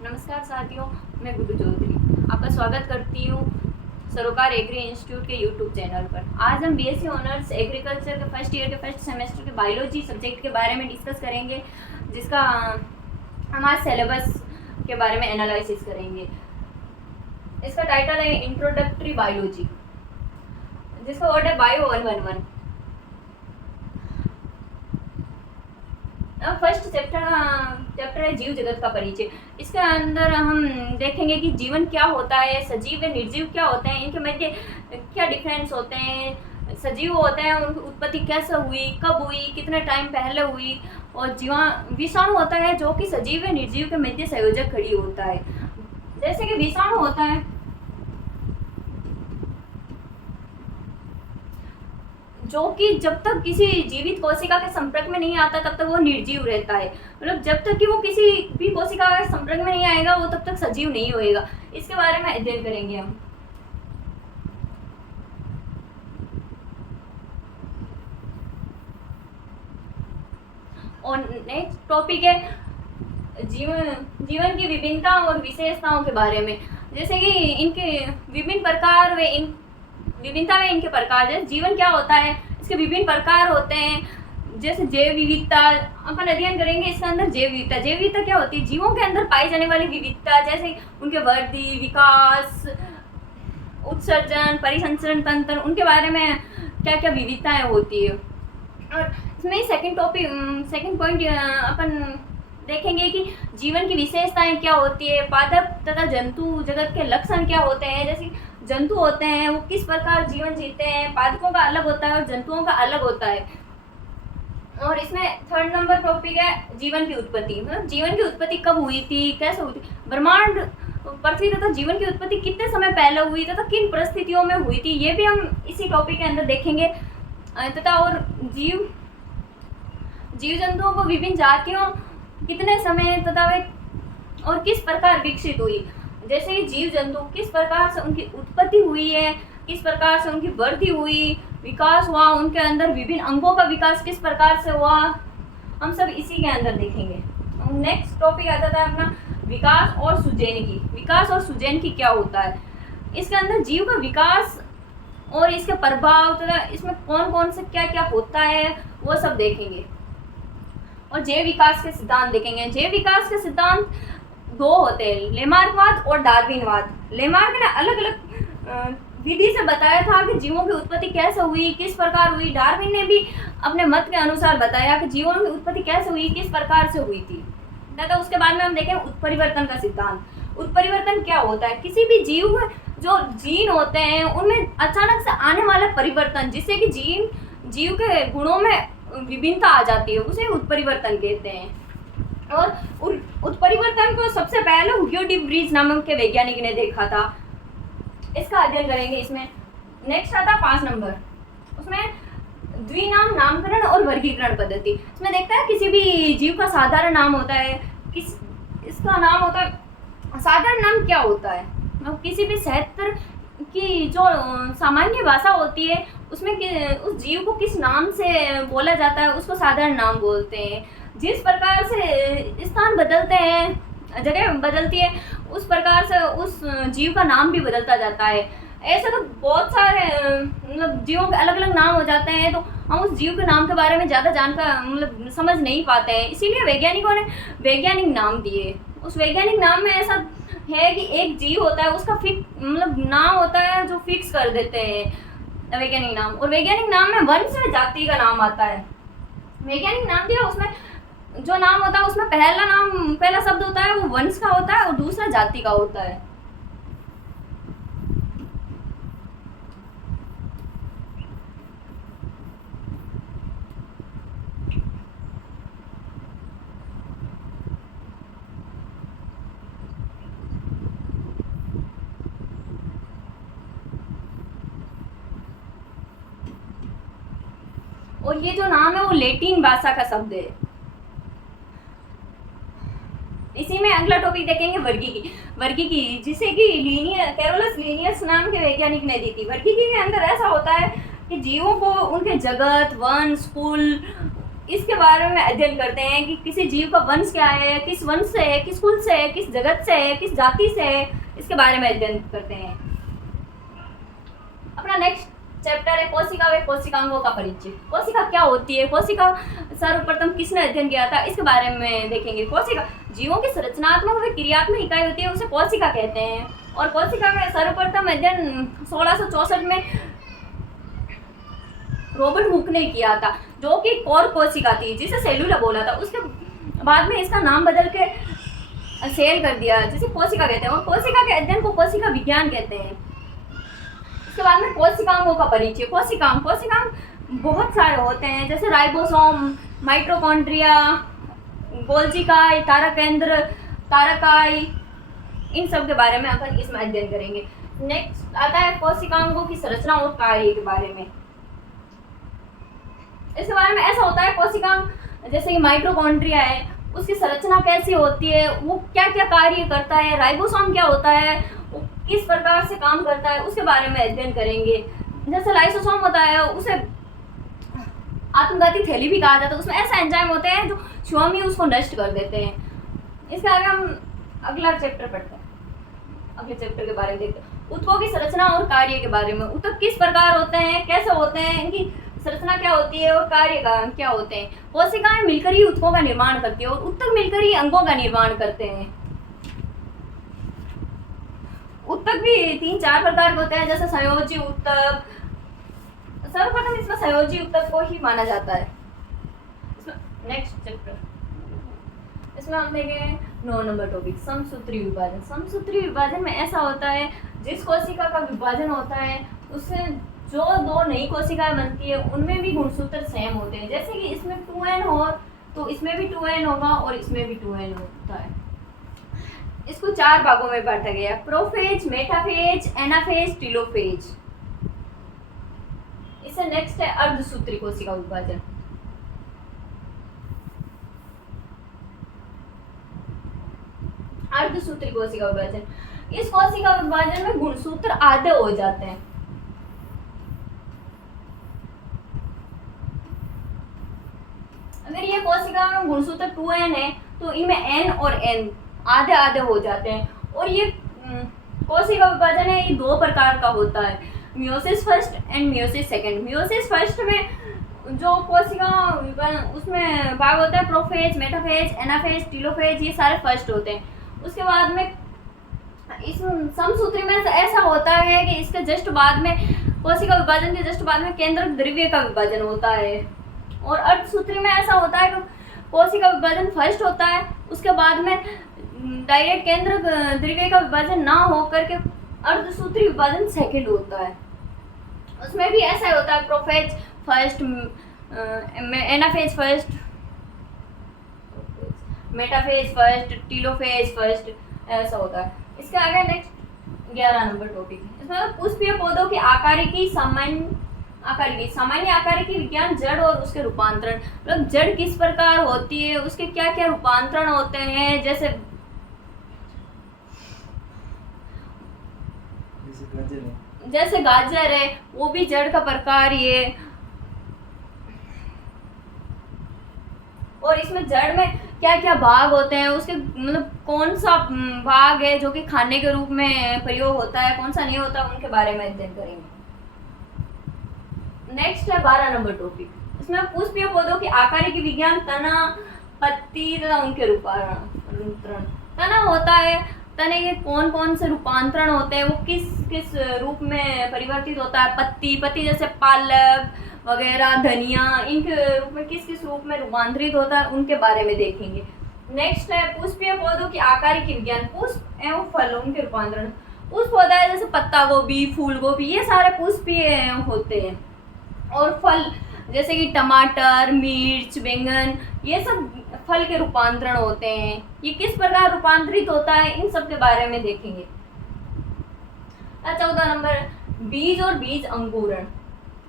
नमस्कार साथियों, मैं गुड्डू चौधरी आपका स्वागत करती हूँ सरोकार एग्री इंस्टीट्यूट के यूट्यूब चैनल पर। आज हम बीएससी ऑनर्स एग्रीकल्चर के फर्स्ट ईयर के फर्स्ट सेमेस्टर के बायोलॉजी सब्जेक्ट के बारे में डिस्कस करेंगे, जिसका हम आज सिलेबस के बारे में एनालिसिस करेंगे। इसका टाइटल है इंट्रोडक्टरी बायोलॉजी, जिसका वर्ड है बायो 111। फर्स्ट चैप्टर है जीव जगत का परिचय। इसके अंदर हम देखेंगे कि जीवन क्या होता है, सजीव व निर्जीव क्या होते हैं, इनके मध्य क्या डिफरेंस होते हैं। सजीव होते हैं, उनकी उत्पत्ति कैसे हुई, कब हुई, कितने टाइम पहले हुई। और विषाणु होता है जो कि सजीव व निर्जीव के मध्य संयोजक खड़ी होता है। जैसे कि विषाणु होता है जो कि जब तक किसी जीवित कोशिका के संपर्क में नहीं आता तब तक वो निर्जीव रहता है। मतलब जब तक कि वो किसी भी कोशिका के संपर्क में नहीं आएगा वो तब तक सजीव नहीं होएगा। इसके बारे में अध्ययन करेंगे हम। और नेक्स्ट टॉपिक है जीवन की विभिन्नता और विशेषताओं के बारे में। जैसे कि इनके विभिन्न प्रकार व विभिन्नता में इनके प्रकार। जैसे जीवन क्या होता है, इसके विभिन्न प्रकार होते हैं। जैसे जैव विविधता अपन अध्ययन करेंगे। इसके अंदर जैव विविधता क्या होती है, जीवों के अंदर पाई जाने वाली विविधता, जैसे उनके वृद्धि, विकास, उत्सर्जन, परिसंचरण तंत्र, उनके बारे में क्या क्या विविधताएं होती है। और इसमें सेकंड पॉइंट अपन देखेंगे कि जीवन की विशेषताएं क्या होती है। पादप तथा जंतु जगत के लक्षण क्या होते हैं। जैसे जंतु होते हैं वो किस प्रकार जीवन जीते हैं, पादपों का अलग होता है और जंतुओं का अलग होता है। और इसमें थर्ड नंबर टॉपिक है जीवन की उत्पत्ति। मतलब जीवन की उत्पत्ति कब हुई थी, कैसे हुई थी, ब्रह्मांड, पृथ्वी तथा जीवन की उत्पत्ति कितने समय पहले हुई तथा किन परिस्थितियों में हुई थी, ये भी हम इसी टॉपिक के अंदर देखेंगे। तथा और जीव जंतुओं को विभिन्न जातियों कितने समय तथा वे और किस प्रकार विकसित हुई। जैसे कि जीव जंतु किस प्रकार से उनकी उत्पत्ति हुई है, किस प्रकार से उनकी वृद्धि हुई, विकास हुआ, उनके अंदर विभिन्न अंगों का विकास किस प्रकार से हुआ, हम सब इसी के अंदर देखेंगे। नेक्स्ट टॉपिक आता था अपना विकास और सुजैनिकी। विकास और सुजैनिकी क्या होता है, इसके अंदर जीव का विकास और इसके प्रभाव तथा इसमें कौन कौन से क्या क्या होता है वो सब देखेंगे। और जैव विकास के सिद्धांत देखेंगे। जैव विकास के सिद्धांत दो होते हैं, लेमार्कवाद और डार्विनवाद। लेमार्क ने अलग अलग विधि से बताया था कि जीवों की उत्पत्ति कैसे हुई, किस प्रकार हुई। डार्विन ने भी अपने मत के अनुसार बताया कि जीवों की उत्पत्ति कैसे हुई, किस प्रकार से हुई थी। तो उसके बाद में हम देखें उत्परिवर्तन का सिद्धांत। उत्परिवर्तन क्या होता है, किसी भी जीव में जो जीन होते हैं उनमें अचानक से आने वाला परिवर्तन, जिससे कि जीव के गुणों में विभिन्नता आ जाती है, उसे उत्परिवर्तन कहते हैं। और उत्परिवर्तन को सबसे पहले ह्यूगो डी व्रीज नामक के वैज्ञानिक ने देखा था। इसका अध्ययन करेंगे। इसमें नेक्स्ट आता 5 नंबर, उसमें द्विनाम नामकरण और वर्गीकरण पद्धति। इसमें देखता है किसी भी जीव का साधारण नाम होता है, इसका नाम होता है। साधारण नाम क्या होता है, किसी भी साहित्य की जो सामान्य भाषा होती है उसमें उस जीव को किस नाम से बोला जाता है उसको साधारण नाम बोलते हैं। जिस प्रकार से स्थान बदलते हैं, जगह बदलती है, उस प्रकार से उस जीव का नाम भी बदलता जाता है। ऐसे तो बहुत सारे मतलब जीवों के अलग अलग नाम हो जाते हैं, तो हम उस जीव के नाम के बारे में ज़्यादा जानकर मतलब समझ नहीं पाते हैं, इसीलिए वैज्ञानिकों ने वैज्ञानिक नाम दिए। उस वैज्ञानिक नाम में ऐसा है कि एक जीव होता है उसका मतलब नाम होता है जो फिक्स कर देते हैं वैज्ञानिक नाम। और वैज्ञानिक नाम में वंश व जाति का नाम आता है। वैज्ञानिक नाम दिया, उसमें जो नाम होता है उसमें पहला शब्द होता है वो वंश का होता है और दूसरा जाति का होता है। और ये जो नाम है वो लैटिन भाषा का शब्द है। इसी में अगला टॉपिक देखेंगे वर्गीकी, जिसे कि कैरोलस लीनियस नाम के वैज्ञानिक ने दी थी। वर्गीकी के अंदर ऐसा होता है कि जीवों को उनके जगत, वंश, कुल इसके बारे में अध्ययन करते हैं कि किसी जीव का वंश क्या है, किस वंश से है, किस कुल से है, किस जगत से है, किस जाति से है, इसके बारे में अध्ययन करते हैं। अपना नेक्स्ट चैप्टर है कोशिका व कोशिकांगों का परिचय। कोशिका क्या होती है, कोशिका सर्वप्रथम किसने अध्ययन किया था, इसके बारे में देखेंगे। कोशिका जीवों की संरचनात्मक व क्रियात्मक इकाई होती है, उसे कोशिका कहते हैं। और कोशिका का सर्वप्रथम अध्ययन 1664 में रॉबर्ट हुक ने किया था, जो कि कोर कोशिका थी, जिसे सेलुला बोला था। उसके बाद में इसका नाम बदल के सेल कर दिया, जिसे कोशिका कहते हैं। और कोशिका के अध्ययन को कोशिका विज्ञान कहते हैं। इसके बाद में कोशिकांगों का परिचय। कोशिकांग बहुत सारे होते हैं, जैसे राइबोसोम, माइटोकॉन्ड्रिया, गोल्जी इकाई, तारक केंद्र, तारकाई, इन सब के बारे में अपन इसमें अध्ययन करेंगे। नेक्स्ट आता है कोशिकांगों की संरचना और कार्य के बारे में। इसके बारे में ऐसा होता है, कोशिकांग जैसे कि माइटोकॉन्ड्रिया है, उसकी संरचना कैसी होती है, वो क्या क्या कार्य करता है, राइबोसोम क्या होता है, वो किस प्रकार से काम करता है, उसके बारे में अध्ययन करेंगे। जैसे लाइसोसोम होता है, उसे आत्मघाती थैली भी कहा जाता है। उसमें ऐसे एंजाइम होते हैं जो स्वयं ही उसको नष्ट कर देते हैं। इसके आगे हम अगला चैप्टर पढ़ते हैं, अगले चैप्टर के बारे में देखते हैं। ऊतकों की संरचना और कार्य के बारे में। ऊतक किस प्रकार होते हैं, कैसे होते हैं, इनकी संरचना क्या होती है और कार्य क्या होते हैं। कोशिकाएं मिलकर ही ऊतकों का निर्माण करती है और ऊतक मिलकर ही अंगों का निर्माण करते हैं। ऊतक भी 3-4 प्रकार के होते हैं, जैसे संयोजी ऊतक। सर्वप्रथम इसमें संयोजी ऊतक को ही माना जाता है। नेक्स्ट चैप्टर, इसमें हम देखेंगे 9 नंबर टॉपिक, समसूत्री विभाजन। समसूत्री विभाजन में ऐसा होता है, जिस कोशिका का विभाजन होता है उससे जो 2 नई कोशिकाएं बनती है, उनमें भी गुणसूत्र सेम होते हैं। जैसे कि इसमें 2n हो तो इसमें भी 2n होगा और इसमें भी 2n होता है। इसको 4 भागों में बांटा गया, प्रोफेज, मेटाफेज, एनाफेज, टीलोफेज। इससे नेक्स्ट है अर्धसूत्री कोशिका विभाजन। अर्धसूत्री कोशिका विभाजन, इस कोशिका विभाजन में गुणसूत्र आधे हो जाते हैं। अगर ये कोशिका में गुणसूत्र 2n है तो इनमें n और n आधे आधे हो जाते हैं। और ये कोशिका विभाजन है, ये 2 प्रकार का होता है, meiosis first and meiosis second. Meiosis first में जो कोशिका उसमें भाग होता है प्रोफेज, मेटाफेज, एनाफेज, टीलोफेज, ये सारे फर्स्ट होते हैं। उसके बाद में इस समसूत्री में ऐसा होता है कि इसके जस्ट बाद में, कोशिका विभाजन के जस्ट बाद में केंद्रक द्रव्य का विभाजन होता है। और अर्धसूत्री में ऐसा होता है कि कोशिका विभाजन फर्स्ट होता है, उसके बाद में डायरेक्ट केंद्रक द्रव्य का विभाजन ना होकर के अर्धसूत्री विभाजन सेकंड होता है। उसमें भी ऐसा होता है, prophase first, anaphase first, metaphase first, telophase first, ऐसा होता है। इसके आगे नेक्स्ट 11 नंबर टॉपिक, इसमें पुष्पीय पौधों की आकारिकी, सामान्य आकारिकी विज्ञान, जड़ और उसके रूपांतरण। मतलब जड़ किस प्रकार होती है, उसके क्या क्या रूपांतरण होते हैं। जैसे गाजर है, वो भी जड़ का प्रकार ही है। और इसमें जड़ में क्या क्या भाग होते हैं, उसके मतलब कौन सा भाग है जो कि खाने के रूप में प्रयोग होता है, कौन सा नहीं होता, उनके बारे में अध्ययन करेंगे। नेक्स्ट है 12 नंबर टॉपिक, इसमें पुष्पीय पौधों की आकारिकी विज्ञान, तना, पत्ती तथा उनके रूपांतरण। तना होता है, तने के कौन कौन से रूपांतरण होते हैं, वो किस किस रूप में परिवर्तित होता है। पत्ती जैसे पालक वगैरह, धनिया, इनके रूप में किस किस रूप में रूपांतरित होता है, उनके बारे में देखेंगे। नेक्स्ट है पुष्पीय पौधों की आकारिकी विज्ञान, पुष्प एवं फल, उनके रूपांतरण। पुष्प होता है जैसे पत्ता गोभी, फूल गोभी, ये सारे पुष्पीय होते हैं। और फल जैसे कि टमाटर, मिर्च, बैंगन, ये सब फल के रूपांतरण होते हैं। ये किस प्रकार रूपांतरित होता है, इन सब के बारे में देखेंगे। 14 नंबर, बीज और बीज अंकुरण।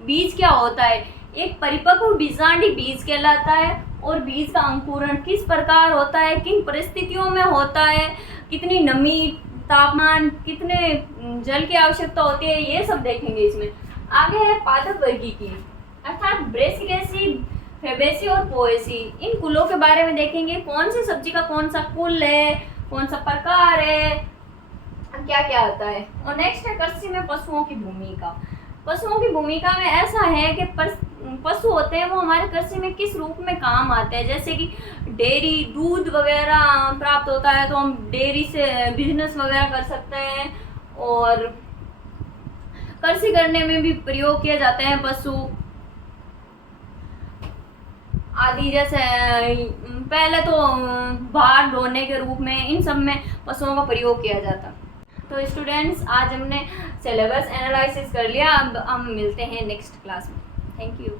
बीज क्या होता है, एक परिपक्व बीजांडी बीज कहलाता है। और बीज का अंकुरण किस प्रकार होता है, किन परिस्थितियों में होता है, कितनी नमी, तापमान, कितने जल की आवश्यकता होती है, ये सब देखेंगे इसमें। आगे है पादप वर्गीकी, अर्थात ब्रेसिकेसी, फेबेसी और पोएसी, इन कुलों के बारे में देखेंगे, कौन सी सब्जी का कौन सा कुल है, कौन सा प्रकार है, क्या क्या होता है। और नेक्स्ट है कृषि में पशुओं की भूमिका। पशुओं की भूमिका में ऐसा है कि पशु होते हैं वो हमारे कृषि में किस रूप में काम आते हैं, जैसे कि डेयरी, दूध वगैरह प्राप्त होता है तो हम डेयरी से बिजनेस वगैरह कर सकते हैं, और कृषि करने में भी प्रयोग किए जाते हैं पशु आदि। जैसे पहले तो भार ढोने के रूप में इन सब में पशुओं का प्रयोग किया जाता। तो स्टूडेंट्स, आज हमने सिलेबस एनालिसिस कर लिया, अब हम मिलते हैं नेक्स्ट क्लास में। Thank you.